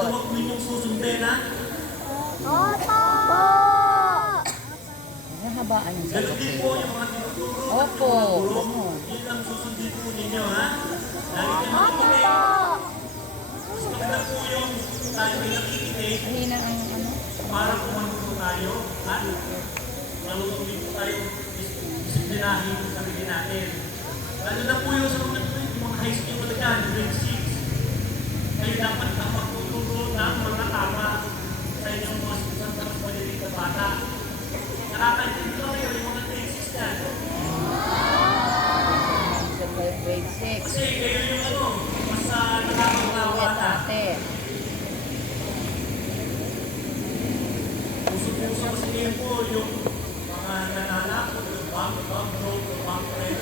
sagot. Huwag ninyong susundin, ha? Opo! Nahabaan yung Ganun sagot din eh. po yung mga tinuturo. Opo. Ganun. Yun ang susundin po ninyo, ha? Lagi kayo Opo! makikinig. Mas maganda po yung tayo ay nakikinig Mahina ang ano. para kumanto tayo, ha? Malutong din po tayo disiplinahin yung sarili natin. Lalo na po yung sa mga high school talaga, grade 6. Kayo dapat ang magtuturo ng mga tama sa inyong mga maliliit na bata. Nakakaintindi ko kayo yung mga grade 6 na. Sa grade 6. Kasi kayo yung mas nakakagawa Yes, na. ate. Puso-puso kasi ngayon po yung mga nananakot, yung bank road, bank rent.